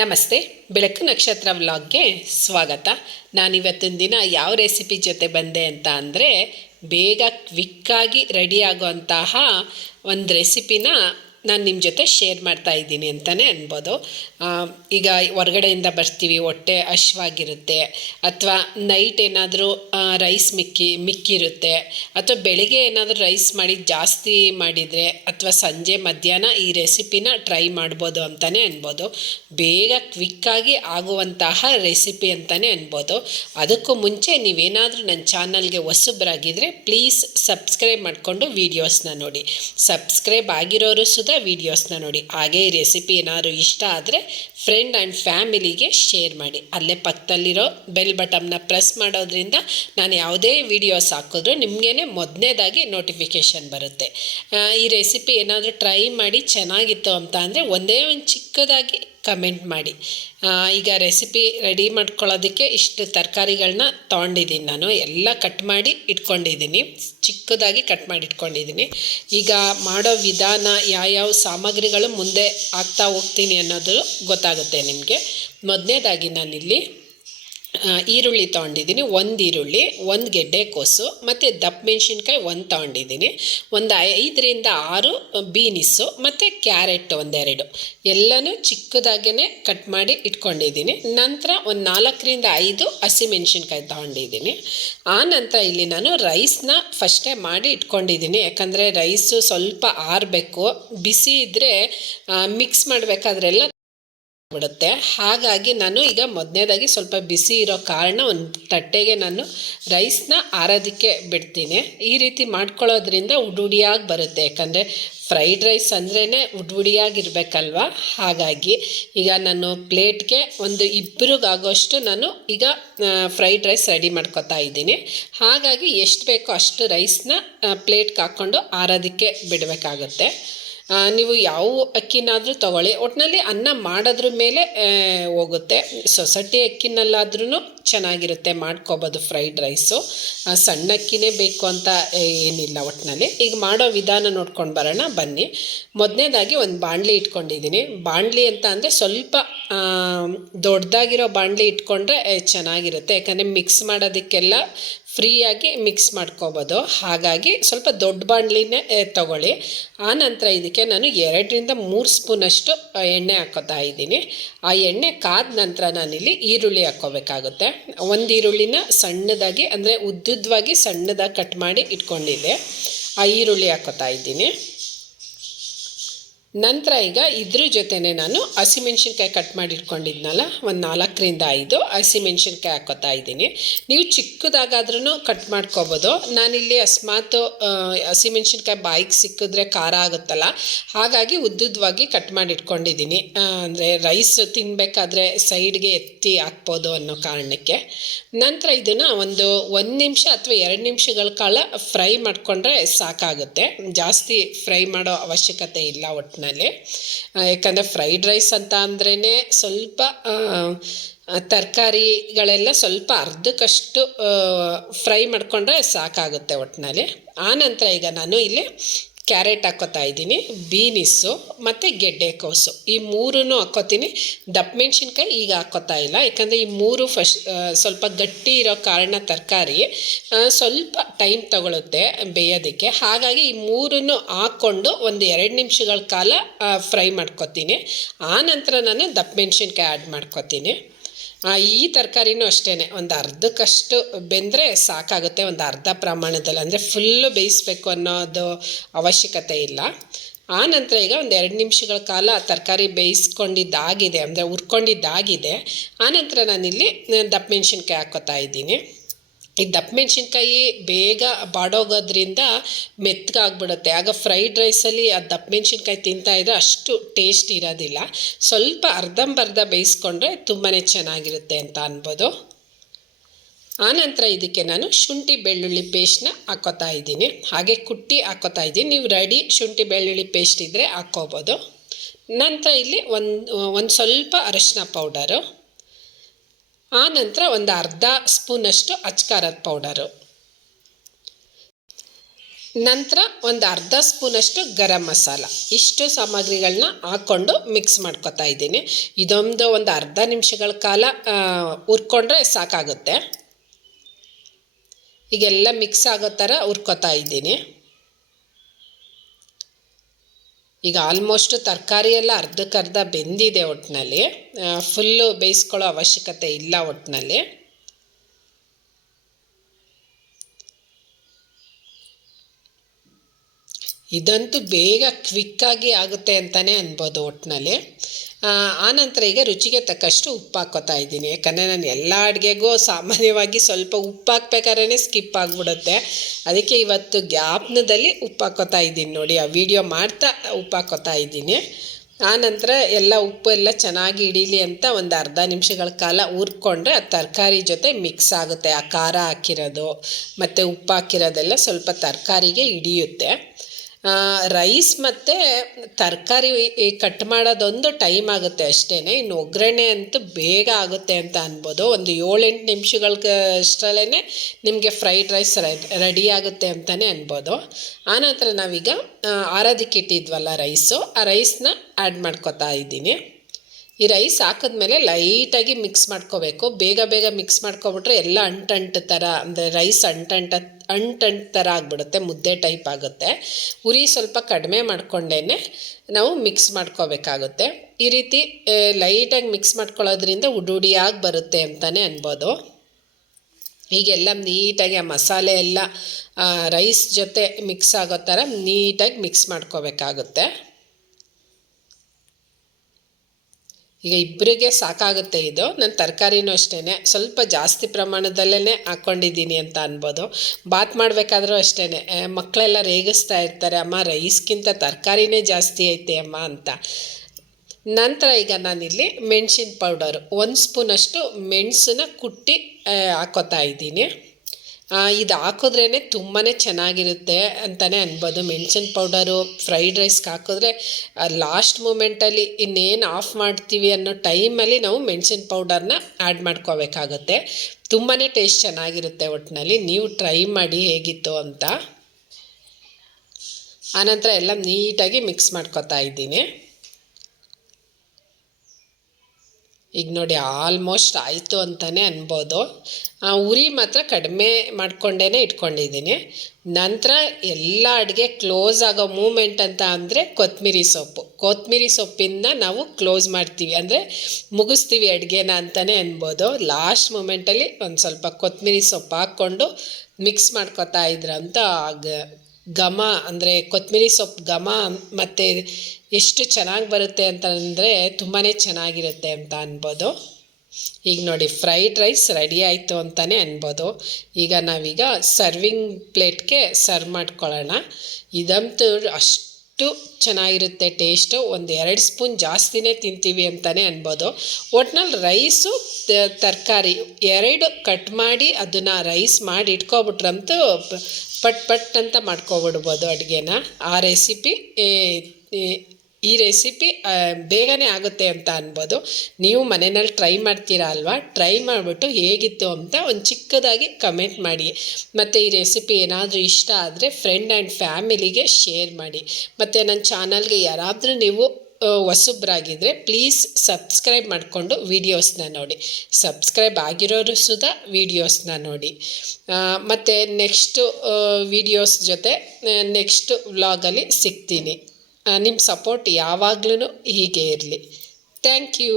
ನಮಸ್ತೆ. ಬೆಳಕು ನಕ್ಷತ್ರ ವ್ಲಾಗ್ಗೆ ಸ್ವಾಗತ. ನಾನಿವತ್ತಿನ ದಿನ ಯಾವ ರೆಸಿಪಿ ಜೊತೆ ಬಂದೆ ಅಂತ ಅಂದರೆ, ಬೇಗ ಕ್ವಿಕ್ಕಾಗಿ ರೆಡಿ ಆಗುವಂತಹ ಒಂದು ರೆಸಿಪಿನ ನಾನು ನಿಮ್ಮ ಜೊತೆ ಶೇರ್ ಮಾಡ್ತಾ ಇದ್ದೀನಿ ಅಂತಲೇ ಅನ್ಬೋದು. ಈಗ ಹೊರಗಡೆಯಿಂದ ಬರ್ತೀವಿ, ಹೊಟ್ಟೆ ಹಶ್ವಾಗಿರುತ್ತೆ, ಅಥವಾ ನೈಟ್ ಏನಾದರೂ ರೈಸ್ ಮಿಕ್ಕಿರುತ್ತೆ, ಅಥವಾ ಬೆಳಿಗ್ಗೆ ಏನಾದರೂ ರೈಸ್ ಮಾಡಿ ಜಾಸ್ತಿ ಮಾಡಿದರೆ, ಅಥವಾ ಸಂಜೆ ಮಧ್ಯಾಹ್ನ ಈ ರೆಸಿಪಿನ ಟ್ರೈ ಮಾಡ್ಬೋದು ಅಂತಲೇ ಅನ್ಬೋದು. ಬೇಗ ಕ್ವಿಕ್ಕಾಗಿ ಆಗುವಂತಹ ರೆಸಿಪಿ ಅಂತಲೇ ಅನ್ಬೋದು. ಅದಕ್ಕೂ ಮುಂಚೆ ನೀವೇನಾದರೂ ನನ್ನ ಚಾನಲ್ಗೆ ಹೊಸಬರಾಗಿದ್ದರೆ ಪ್ಲೀಸ್ ಸಬ್ಸ್ಕ್ರೈಬ್ ಮಾಡಿಕೊಂಡು ವೀಡಿಯೋಸ್ನ ನೋಡಿ. ಸಬ್ಸ್ಕ್ರೈಬ್ ಆಗಿರೋರು ಸುಧಾ ವೀಡಿಯೋಸ್ನ ನೋಡಿ. ಹಾಗೆ ಈ ರೆಸಿಪಿ ಏನಾದರೂ ಇಷ್ಟ ಆದರೆ ಫ್ರೆಂಡ್ ಆ್ಯಂಡ್ ಫ್ಯಾಮಿಲಿಗೆ ಶೇರ್ ಮಾಡಿ. ಅಲ್ಲೇ ಪಕ್ಕದಲ್ಲಿರೋ ಬೆಲ್ ಬಟನ್ನ ಪ್ರೆಸ್ ಮಾಡೋದ್ರಿಂದ ನಾನು ಯಾವುದೇ ವೀಡಿಯೋಸ್ ಹಾಕಿದ್ರೂ ನಿಮಗೇನೆ ಮೊದಲನೇದಾಗಿ ನೋಟಿಫಿಕೇಷನ್ ಬರುತ್ತೆ. ಈ ರೆಸಿಪಿ ಏನಾದರೂ ಟ್ರೈ ಮಾಡಿ ಚೆನ್ನಾಗಿತ್ತು ಅಂತ ಅಂದರೆ ಒಂದೇ ಒಂದು ಚಿಕ್ಕದಾಗಿ ಕಮೆಂಟ್ ಮಾಡಿ. ಈಗ ರೆಸಿಪಿ ರೆಡಿ ಮಾಡ್ಕೊಳ್ಳೋದಕ್ಕೆ ಇಷ್ಟು ತರಕಾರಿಗಳನ್ನ ತೊಗೊಂಡಿದ್ದೀನಿ. ನಾನು ಎಲ್ಲ ಕಟ್ ಮಾಡಿ ಇಟ್ಕೊಂಡಿದ್ದೀನಿ, ಚಿಕ್ಕದಾಗಿ ಕಟ್ ಮಾಡಿ ಇಟ್ಕೊಂಡಿದ್ದೀನಿ. ಈಗ ಮಾಡೋ ವಿಧಾನ, ಯಾವ ಸಾಮಗ್ರಿಗಳು ಮುಂದೆ ಹಾಕ್ತಾ ಹೋಗ್ತೀನಿ ಅನ್ನೋದು ಗೊತ್ತಾಗುತ್ತೆ ನಿಮಗೆ. ಮೊದಲನೇದಾಗಿ ನಾನಿಲ್ಲಿ ಈರುಳ್ಳಿ ತೊಗೊಂಡಿದ್ದೀನಿ, ಒಂದು ಈರುಳ್ಳಿ, ಒಂದು ಗೆಡ್ಡೆಕೋಸು, ಮತ್ತು ದಪ್ಪ ಮೆಣಸಿನ್ಕಾಯಿ ಒಂದು ತೊಗೊಂಡಿದ್ದೀನಿ, ಒಂದು 5ರಿಂದ 6 ಬೀನಿಸ್ಸು, ಮತ್ತು ಕ್ಯಾರೆಟ್ ಒಂದೆರಡು, ಎಲ್ಲನೂ ಚಿಕ್ಕದಾಗೇ ಕಟ್ ಮಾಡಿ ಇಟ್ಕೊಂಡಿದ್ದೀನಿ. ನಂತರ ಒಂದು 4ರಿಂದ 5 ಹಸಿಮೆಣ್ಸಿನ್ಕಾಯಿ ತೊಗೊಂಡಿದ್ದೀನಿ. ಆ ನಂತರ ಇಲ್ಲಿ ನಾನು ರೈಸ್ನ ಫಸ್ಟೇ ಮಾಡಿ ಇಟ್ಕೊಂಡಿದ್ದೀನಿ, ಯಾಕಂದರೆ ರೈಸು ಸ್ವಲ್ಪ ಆರಬೇಕು. ಬಿಸಿ ಇದ್ದರೆ ಮಿಕ್ಸ್ ಮಾಡಬೇಕಾದ್ರೆಲ್ಲ ಬಿಡುತ್ತೆ. ಹಾಗಾಗಿ ನಾನು ಈಗ ಮೊದಲನೇದಾಗಿ ಸ್ವಲ್ಪ ಬಿಸಿ ಇರೋ ಕಾರಣ ಒಂದು ತಟ್ಟೆಗೆ ನಾನು ರೈಸ್ನ ಆರೋದಕ್ಕೆ ಬಿಡ್ತೀನಿ. ಈ ರೀತಿ ಮಾಡ್ಕೊಳ್ಳೋದ್ರಿಂದ ಉಡುಡಿಯಾಗಿ ಬರುತ್ತೆ, ಯಾಕಂದರೆ ಫ್ರೈಡ್ ರೈಸ್ ಅಂದ್ರೇ ಉಡುಡಿಯಾಗಿರ್ಬೇಕಲ್ವ. ಹಾಗಾಗಿ ಈಗ ನಾನು ಪ್ಲೇಟ್ಗೆ ಒಂದು 2 ನಾನು ಈಗ ಫ್ರೈಡ್ ರೈಸ್ ರೆಡಿ ಮಾಡ್ಕೊತಾ ಇದ್ದೀನಿ. ಹಾಗಾಗಿ ಎಷ್ಟು ಬೇಕೋ ಅಷ್ಟು ರೈಸ್ನ ಪ್ಲೇಟ್ಗೆ ಹಾಕ್ಕೊಂಡು ಆರೋದಕ್ಕೆ ಬಿಡಬೇಕಾಗುತ್ತೆ. ನೀವು ಯಾವ ಅಕ್ಕಿನಾದರೂ ತೊಗೊಳ್ಳಿ, ಒಟ್ಟಿನಲ್ಲಿ ಅನ್ನ ಮಾಡೋದ್ರ ಮೇಲೆ ಹೋಗುತ್ತೆ. ಸೊಸೈಟಿ ಅಕ್ಕಿನಲ್ಲಾದ್ರೂ ಚೆನ್ನಾಗಿರುತ್ತೆ, ಮಾಡ್ಕೊಬೋದು ಫ್ರೈಡ್ ರೈಸು. ಸಣ್ಣ ಅಕ್ಕಿನೇ ಬೇಕು ಅಂತ ಏನಿಲ್ಲ ಒಟ್ಟಿನಲ್ಲಿ. ಈಗ ಮಾಡೋ ವಿಧಾನ ನೋಡ್ಕೊಂಡು ಬರೋಣ ಬನ್ನಿ. ಮೊದಲನೇದಾಗಿ ಒಂದು ಬಾಣಲಿ ಇಟ್ಕೊಂಡಿದ್ದೀನಿ. ಬಾಣಲಿ ಅಂತ ಅಂದರೆ ಸ್ವಲ್ಪ ದೊಡ್ಡದಾಗಿರೋ ಬಾಣಲಿ ಇಟ್ಕೊಂಡ್ರೆ ಚೆನ್ನಾಗಿರುತ್ತೆ, ಯಾಕಂದರೆ ಮಿಕ್ಸ್ ಮಾಡೋದಕ್ಕೆಲ್ಲ ಫ್ರೀಯಾಗಿ ಮಿಕ್ಸ್ ಮಾಡ್ಕೊಬೋದು. ಹಾಗಾಗಿ ಸ್ವಲ್ಪ ದೊಡ್ಡ ಬಾಣಲಿನೇ ತೊಗೊಳ್ಳಿ. ಆನಂತರ ಇದಕ್ಕೆ ನಾನು 2ರಿಂದ 3 ಸ್ಪೂನಷ್ಟು ಎಣ್ಣೆ ಹಾಕ್ಕೋತಾ ಇದ್ದೀನಿ. ಆ ಎಣ್ಣೆ ಕಾದ ನಂತರ ನಾನಿಲ್ಲಿ ಈರುಳ್ಳಿ ಹಾಕ್ಕೋಬೇಕಾಗುತ್ತೆ. ಒಂದು ಈರುಳ್ಳಿನ ಸಣ್ಣದಾಗಿ, ಅಂದರೆ ಉದ್ದುದ್ದವಾಗಿ ಸಣ್ಣದಾಗಿ ಕಟ್ ಮಾಡಿ ಇಟ್ಕೊಂಡಿದ್ದೆ. ಆ ಈರುಳ್ಳಿ ಹಾಕ್ಕೋತಾ ಇದ್ದೀನಿ. ನಂತರ ಈಗ ಇದ್ರ ಜೊತೆನೇ ನಾನು ಹಸಿಮೆಣ್ಸಿನ್ಕಾಯಿ ಕಟ್ ಮಾಡಿ ಇಟ್ಕೊಂಡಿದ್ನಲ್ಲ, ಒಂದು 4ರಿಂದ 5 ಹಸಿಮೆಣ್ಸಿನ್ಕಾಯಿ ಹಾಕ್ಕೋತಾ ಇದ್ದೀನಿ. ನೀವು ಚಿಕ್ಕದಾಗಾದ್ರೂ ಕಟ್ ಮಾಡ್ಕೊಬೋದು. ನಾನಿಲ್ಲಿ ಅಕಸ್ಮಾತ್ ಹಸಿಮೆಣ್ಸಿನ್ಕಾಯಿ ಬಾಯಿಗೆ ಸಿಕ್ಕಿದ್ರೆ ಖಾರ ಆಗುತ್ತಲ್ಲ, ಹಾಗಾಗಿ ಉದ್ದುದ್ದವಾಗಿ ಕಟ್ ಮಾಡಿ ಇಟ್ಕೊಂಡಿದ್ದೀನಿ. ಅಂದರೆ ರೈಸ್ ತಿನ್ನಬೇಕಾದ್ರೆ ಸೈಡ್ಗೆ ಎತ್ತಿ ಹಾಕ್ಬೋದು ಅನ್ನೋ ಕಾರಣಕ್ಕೆ. ನಂತರ ಇದನ್ನು ಒಂದು 1 ನಿಮಿಷ ಅಥವಾ 2 ನಿಮಿಷಗಳ ಕಾಲ ಫ್ರೈ ಮಾಡಿಕೊಂಡ್ರೆ ಸಾಕಾಗುತ್ತೆ. ಜಾಸ್ತಿ ಫ್ರೈ ಮಾಡೋ ಅವಶ್ಯಕತೆ ಇಲ್ಲ ಒಟ್ಟಿನಲ್ಲಿ. ಯಾಕಂದರೆ ಫ್ರೈಡ್ ರೈಸ್ ಅಂತ ಅಂದ್ರೇ ಸ್ವಲ್ಪ ತರಕಾರಿಗಳೆಲ್ಲ ಸ್ವಲ್ಪ ಅರ್ಧಕ್ಕಷ್ಟು ಫ್ರೈ ಮಾಡಿಕೊಂಡ್ರೆ ಸಾಕಾಗುತ್ತೆ ಒಟ್ಟಿನಲ್ಲಿ. ಆನಂತರ ಈಗ ನಾನು ಇಲ್ಲಿ ಕ್ಯಾರೆಟ್ ಹಾಕ್ಕೋತಾ ಇದ್ದೀನಿ, ಬೀನಿಸ್ಸು ಮತ್ತು ಗೆಡ್ಡೆಕೋಸು, ಈ 3 ಹಾಕ್ಕೋತೀನಿ. ದಪ್ಪ ಮೆಣಸಿನ್ಕಾಯಿ ಈಗ ಹಾಕ್ಕೋತಾ ಇಲ್ಲ, ಯಾಕಂದರೆ ಈ 3 ಸ್ವಲ್ಪ ಗಟ್ಟಿ ಇರೋ ಕಾರಣ ತರಕಾರಿ ಸ್ವಲ್ಪ ಟೈಮ್ ತಗೊಳುತ್ತೆ ಬೇಯೋದಕ್ಕೆ. ಹಾಗಾಗಿ ಈ 3 ಹಾಕ್ಕೊಂಡು ಒಂದು 2 ನಿಮಿಷಗಳ ಕಾಲ ಫ್ರೈ ಮಾಡ್ಕೊತೀನಿ. ಆನಂತರ ನಾನು ದಪ್ಪ ಮೆಣಸಿನ್ಕಾಯಿ ಆ್ಯಡ್ ಮಾಡ್ಕೊತೀನಿ. ಈ ತರಕಾರಿನೂ ಅಷ್ಟೇ, ಒಂದು ಅರ್ಧಕ್ಕಷ್ಟು ಬೆಂದರೆ ಸಾಕಾಗುತ್ತೆ, ಒಂದು ಅರ್ಧ ಪ್ರಮಾಣದಲ್ಲಿ, ಅಂದರೆ ಫುಲ್ಲು ಬೇಯಿಸ್ಬೇಕು ಅನ್ನೋದು ಅವಶ್ಯಕತೆ ಇಲ್ಲ. ಆನಂತರ ಈಗ ಒಂದು 2 ನಿಮಿಷಗಳ ಕಾಲ ತರಕಾರಿ ಬೇಯಿಸ್ಕೊಂಡಿದ್ದಾಗಿದೆ, ಅಂದರೆ ಹುರ್ಕೊಂಡಿದ್ದಾಗಿದೆ. ಆನಂತರ ನಾನಿಲ್ಲಿ ದಪ್ಪ ಮೆಣಸಿನ್ಕಾಯಿ ಹಾಕ್ಕೋತಾ ಇದ್ದೀನಿ. ಈ ದಪ್ಪ ಮೆಣಸಿನ್ಕಾಯಿ ಬೇಗ ಬಾಡೋಗೋದ್ರಿಂದ ಮೆತ್ತಗಾಗ್ಬಿಡುತ್ತೆ. ಆಗ ಫ್ರೈಡ್ ರೈಸಲ್ಲಿ ಆ ದಪ್ಪ ಮೆಣಸಿನ್ಕಾಯಿ ತಿಂತಾಯಿದ್ರೆ ಅಷ್ಟು ಟೇಸ್ಟ್ ಇರೋದಿಲ್ಲ. ಸ್ವಲ್ಪ ಅರ್ಧಂಬರ್ಧ ಬೇಯಿಸ್ಕೊಂಡ್ರೆ ತುಂಬಾ ಚೆನ್ನಾಗಿರುತ್ತೆ ಅಂತ ಅನ್ಬೋದು. ಆನಂತರ ಇದಕ್ಕೆ ನಾನು ಶುಂಠಿ ಬೆಳ್ಳುಳ್ಳಿ ಪೇಸ್ಟ್ನ ಹಾಕ್ಕೋತಾ ಇದ್ದೀನಿ, ಹಾಗೆ ಕುಟ್ಟಿ ಹಾಕ್ಕೋತಾ ಇದ್ದೀನಿ. ನೀವು ರೆಡಿ ಶುಂಠಿ ಬೆಳ್ಳುಳ್ಳಿ ಪೇಸ್ಟ್ ಇದ್ದರೆ ಹಾಕ್ಕೋಬೋದು. ನಂತರ ಇಲ್ಲಿ ಒಂದು ಸ್ವಲ್ಪ ಅರಶಿನ ಪೌಡರು, ಆನಂತರ ಒಂದು ಅರ್ಧ ಸ್ಪೂನಷ್ಟು ಅಚ್ಕಾರದ ಪೌಡರು, ನಂತರ ಒಂದು ಅರ್ಧ ಸ್ಪೂನಷ್ಟು ಗರಂ ಮಸಾಲ, ಇಷ್ಟು ಸಾಮಗ್ರಿಗಳನ್ನ ಹಾಕ್ಕೊಂಡು ಮಿಕ್ಸ್ ಮಾಡ್ಕೊತಾ ಇದ್ದೀನಿ. ಇದೊಂದು ಒಂದು ಅರ್ಧ ನಿಮಿಷಗಳ ಕಾಲ ಹುರ್ಕೊಂಡ್ರೆ ಸಾಕಾಗುತ್ತೆ. ಈಗೆಲ್ಲ ಮಿಕ್ಸ್ ಆಗೋ ಥರ ಹುರ್ಕೊತಾ ಇದ್ದೀನಿ. ಈಗ ಆಲ್ಮೋಸ್ಟ್ ತರಕಾರಿ ಎಲ್ಲ ಅರ್ಧಕ್ಕರ್ಧ ಬೆಂದಿದೆ. ಒಟ್ಟಿನಲ್ಲಿ ಫುಲ್ಲು ಬೇಯಿಸ್ಕೊಳ್ಳೋ ಅವಶ್ಯಕತೆ ಇಲ್ಲ. ಒಟ್ಟಿನಲ್ಲಿ ಇದಂತೂ ಬೇಗ ಕ್ವಿಕ್ಕಾಗಿ ಆಗುತ್ತೆ ಅಂತಲೇ ಅನ್ಬೋದು ಒಟ್ಟಿನಲ್ಲಿ. ಆನಂತರ ಈಗ ರುಚಿಗೆ ತಕ್ಕಷ್ಟು ಉಪ್ಪು ಹಾಕ್ಕೋತಾ ಇದ್ದೀನಿ. ಯಾಕಂದರೆ ನಾನು ಎಲ್ಲ ಅಡುಗೆಗೂ ಸಾಮಾನ್ಯವಾಗಿ ಸ್ವಲ್ಪ ಉಪ್ಪು ಹಾಕ್ಬೇಕಾದ್ರೆ ಸ್ಕಿಪ್ ಆಗಿಬಿಡುತ್ತೆ. ಅದಕ್ಕೆ ಇವತ್ತು ಜ್ಞಾಪನದಲ್ಲಿ ಉಪ್ಪು ಹಾಕ್ಕೋತಾ ಇದ್ದೀನಿ. ನೋಡಿ, ಆ ವಿಡಿಯೋ ಮಾಡ್ತಾ ಉಪ್ಪು ಹಾಕ್ಕೋತಾ ಇದ್ದೀನಿ. ಆನಂತರ ಎಲ್ಲ ಉಪ್ಪು ಎಲ್ಲ ಚೆನ್ನಾಗಿ ಹಿಡೀಲಿ ಅಂತ ಒಂದು ಅರ್ಧ ನಿಮಿಷಗಳ ಕಾಲ ಹುರ್ಕೊಂಡ್ರೆ ಆ ತರಕಾರಿ ಜೊತೆ ಮಿಕ್ಸ್ ಆಗುತ್ತೆ. ಆ ಖಾರ ಹಾಕಿರೋದು ಮತ್ತು ಉಪ್ಪು ಹಾಕಿರೋದೆಲ್ಲ ಸ್ವಲ್ಪ ತರಕಾರಿಗೆ ಹಿಡಿಯುತ್ತೆ. ರೈಸ್ ಮತ್ತು ತರಕಾರಿ ಕಟ್ ಮಾಡೋದೊಂದು ಟೈಮ್ ಆಗುತ್ತೆ ಅಷ್ಟೇ. ಇನ್ನು ಒಗ್ಗರಣೆ ಅಂತೂ ಬೇಗ ಆಗುತ್ತೆ ಅಂತ ಅನ್ಬೋದು. ಒಂದು 7-8 ನಿಮಿಷಗಳಷ್ಟರಲ್ಲೇ ನಿಮಗೆ ಫ್ರೈಡ್ ರೈಸ್ ರೆಡಿ ಆಗುತ್ತೆ ಅಂತಲೇ ಅನ್ಬೋದು. ಆನಂತರ ನಾವೀಗ ಆರೋದಕ್ಕೆ ಇಟ್ಟಿದ್ವಲ್ಲ ರೈಸು, ಆ ರೈಸ್ನ ಆ್ಯಡ್ ಮಾಡ್ಕೊತಾ ಇದ್ದೀನಿ. ಈ ರೈಸ್ ಹಾಕಿದ್ಮೇಲೆ ಲೈಟಾಗಿ ಮಿಕ್ಸ್ ಮಾಡ್ಕೋಬೇಕು. ಬೇಗ ಬೇಗ ಮಿಕ್ಸ್ ಮಾಡ್ಕೊಬಿಟ್ರೆ ಎಲ್ಲ ಅಂಟಂಟು ಥರ, ಅಂದರೆ ರೈಸ್ ಅಂಟಂಟು ಥರ ಆಗಿಬಿಡುತ್ತೆ, ಮುದ್ದೆ ಟೈಪ್ ಆಗುತ್ತೆ. ಉರಿ ಸ್ವಲ್ಪ ಕಡಿಮೆ ಮಾಡ್ಕೊಂಡೇ ನಾವು ಮಿಕ್ಸ್ ಮಾಡ್ಕೋಬೇಕಾಗುತ್ತೆ. ಈ ರೀತಿ ಲೈಟಾಗಿ ಮಿಕ್ಸ್ ಮಾಡ್ಕೊಳ್ಳೋದ್ರಿಂದ ಉಡುಡಿಯಾಗಿ ಬರುತ್ತೆ ಅಂತಲೇ ಅನ್ಬೋದು. ಹೀಗೆಲ್ಲ ನೀಟಾಗಿ ಆ ಮಸಾಲೆ ಎಲ್ಲ ರೈಸ್ ಜೊತೆ ಮಿಕ್ಸ್ ಆಗೋ ಥರ ನೀಟಾಗಿ ಮಿಕ್ಸ್ ಮಾಡ್ಕೋಬೇಕಾಗುತ್ತೆ. ಈಗ ಇಬ್ಬರಿಗೆ ಸಾಕಾಗುತ್ತೆ ಇದು. ನಾನು ತರಕಾರಿನೂ ಅಷ್ಟೇ ಸ್ವಲ್ಪ ಜಾಸ್ತಿ ಪ್ರಮಾಣದಲ್ಲೇ ಹಾಕ್ಕೊಂಡಿದ್ದೀನಿ ಅಂತ ಅನ್ಬೋದು. ಬಾತ್ ಮಾಡಬೇಕಾದ್ರೂ ಅಷ್ಟೇ ಮಕ್ಕಳೆಲ್ಲ ರೇಗಿಸ್ತಾ ಇರ್ತಾರೆ, ಅಮ್ಮ ರೈಸ್ಗಿಂತ ತರಕಾರಿನೇ ಜಾಸ್ತಿ ಐತೆ ಅಮ್ಮ ಅಂತ. ನಂತರ ಈಗ ನಾನಿಲ್ಲಿ ಮೆಣಸಿನ ಪೌಡರು 1 ಸ್ಪೂನಷ್ಟು ಮೆಣಸನ್ನ ಕುಟ್ಟಿ ಹಾಕ್ಕೋತಾ ಇದ್ದೀನಿ. ಇದು ಹಾಕಿದ್ರೇ ತುಂಬಾ ಚೆನ್ನಾಗಿರುತ್ತೆ ಅಂತಲೇ ಅನ್ಬೋದು. ಮೆಣಸಿನ ಪೌಡರು ಫ್ರೈಡ್ ರೈಸ್ಗೆ ಹಾಕಿದ್ರೆ ಲಾಸ್ಟ್ ಮೂಮೆಂಟಲ್ಲಿ ಇನ್ನೇನು ಆಫ್ ಮಾಡ್ತೀವಿ ಅನ್ನೋ ಟೈಮಲ್ಲಿ ನಾವು ಮೆಣಸಿನ ಪೌಡರ್ನ ಆ್ಯಡ್ ಮಾಡ್ಕೋಬೇಕಾಗುತ್ತೆ. ತುಂಬಾ ಟೇಸ್ಟ್ ಚೆನ್ನಾಗಿರುತ್ತೆ. ಒಟ್ಟಿನಲ್ಲಿ ನೀವು ಟ್ರೈ ಮಾಡಿ ಹೇಗಿತ್ತು ಅಂತ. ಆನಂತರ ಎಲ್ಲ ನೀಟಾಗಿ ಮಿಕ್ಸ್ ಮಾಡ್ಕೊತಾ ಇದ್ದೀನಿ. ಈಗ ನೋಡಿ, ಆಲ್ಮೋಸ್ಟ್ ಆಯಿತು ಅಂತಲೇ ಅನ್ಬೋದು. ಉರಿ ಮಾತ್ರ ಕಡಿಮೆ ಮಾಡ್ಕೊಂಡೇ ಇಟ್ಕೊಂಡಿದ್ದೀನಿ. ನಂತರ ಎಲ್ಲ ಅಡುಗೆ ಕ್ಲೋಸ್ ಆಗೋ ಮೂಮೆಂಟ್ ಅಂತ ಅಂದರೆ ಕೊತ್ತಂಬರಿ ಸೊಪ್ಪಿಂದ ನಾವು ಕ್ಲೋಸ್ ಮಾಡ್ತೀವಿ, ಅಂದರೆ ಮುಗಿಸ್ತೀವಿ ಅಡುಗೆನ ಅಂತಲೇ ಅನ್ಬೋದು. ಲಾಸ್ಟ್ ಮೂಮೆಂಟಲ್ಲಿ ಒಂದು ಸ್ವಲ್ಪ ಕೊತ್ತಂಬರಿ ಸೊಪ್ಪು ಹಾಕ್ಕೊಂಡು ಮಿಕ್ಸ್ ಮಾಡ್ಕೊತಾ ಇದ್ರಂತ ಘಮ, ಅಂದರೆ ಕೊತ್ತಂಬರಿ ಸೊಪ್ಪು ಘಮ ಮತ್ತು ಎಷ್ಟು ಚೆನ್ನಾಗಿ ಬರುತ್ತೆ ಅಂತಂದರೆ ತುಂಬಾ ಚೆನ್ನಾಗಿರುತ್ತೆ ಅಂತ ಅನ್ಬೋದು. ಈಗ ನೋಡಿ, ಫ್ರೈಡ್ ರೈಸ್ ರೆಡಿ ಆಯಿತು ಅಂತಲೇ ಅನ್ಬೋದು. ಈಗ ನಾವೀಗ ಸರ್ವಿಂಗ್ ಪ್ಲೇಟ್ಗೆ ಸರ್ವ್ ಮಾಡ್ಕೊಳ್ಳೋಣ. ಇದಂತೂ ಅಷ್ಟು ಚೆನ್ನಾಗಿರುತ್ತೆ ಟೇಸ್ಟು. 1-2 ಸ್ಪೂನ್ ಜಾಸ್ತಿನೇ ತಿಂತೀವಿ ಅಂತಲೇ ಅನ್ಬೋದು. ಒಟ್ನಲ್ಲಿ ರೈಸು ತರಕಾರಿ 2 ಕಟ್ ಮಾಡಿ ಅದನ್ನು ರೈಸ್ ಮಾಡಿ ಇಟ್ಕೊಬಿಟ್ರಂತೂ ಪಟ್ ಅಂತ ಮಾಡ್ಕೊಬಿಡ್ಬೋದು ಅಡುಗೆನ. ಈ ರೆಸಿಪಿ ಬೇಗನೆ ಆಗುತ್ತೆ ಅಂತ ಅನ್ಬೋದು. ನೀವು ಮನೆಯಲ್ಲಿ ಟ್ರೈ ಮಾಡ್ತೀರಾ ಅಲ್ವಾ? ಟ್ರೈ ಮಾಡಿಬಿಟ್ಟು ಹೇಗಿತ್ತು ಅಂತ ಒಂದು ಚಿಕ್ಕದಾಗಿ ಕಮೆಂಟ್ ಮಾಡಿ. ಮತ್ತು ಈ ರೆಸಿಪಿ ಏನಾದರೂ ಇಷ್ಟ ಆದರೆ ಫ್ರೆಂಡ್ ಆ್ಯಂಡ್ ಫ್ಯಾಮಿಲಿಗೆ ಶೇರ್ ಮಾಡಿ. ಮತ್ತು ನನ್ನ ಚಾನಲ್ಗೆ ಯಾರಾದರೂ ನೀವು ಹೊಸಬ್ರಾಗಿದ್ದರೆ ಪ್ಲೀಸ್ ಸಬ್ಸ್ಕ್ರೈಬ್ ಮಾಡಿಕೊಂಡು ವೀಡಿಯೋಸ್ನ ನೋಡಿ. ಸಬ್ಸ್ಕ್ರೈಬ್ ಆಗಿರೋರು ಸುಧಾ ವೀಡಿಯೋಸ್ನ ನೋಡಿ. ಮತ್ತು ನೆಕ್ಸ್ಟು ವೀಡಿಯೋಸ್ ಜೊತೆ ನೆಕ್ಸ್ಟ್ ವ್ಲಾಗಲ್ಲಿ ಸಿಗ್ತೀನಿ. ನಿಮ್ಮ ಸಪೋರ್ಟ್ ಯಾವಾಗಲೂ ಹೀಗೆ ಇರಲಿ. Thank you.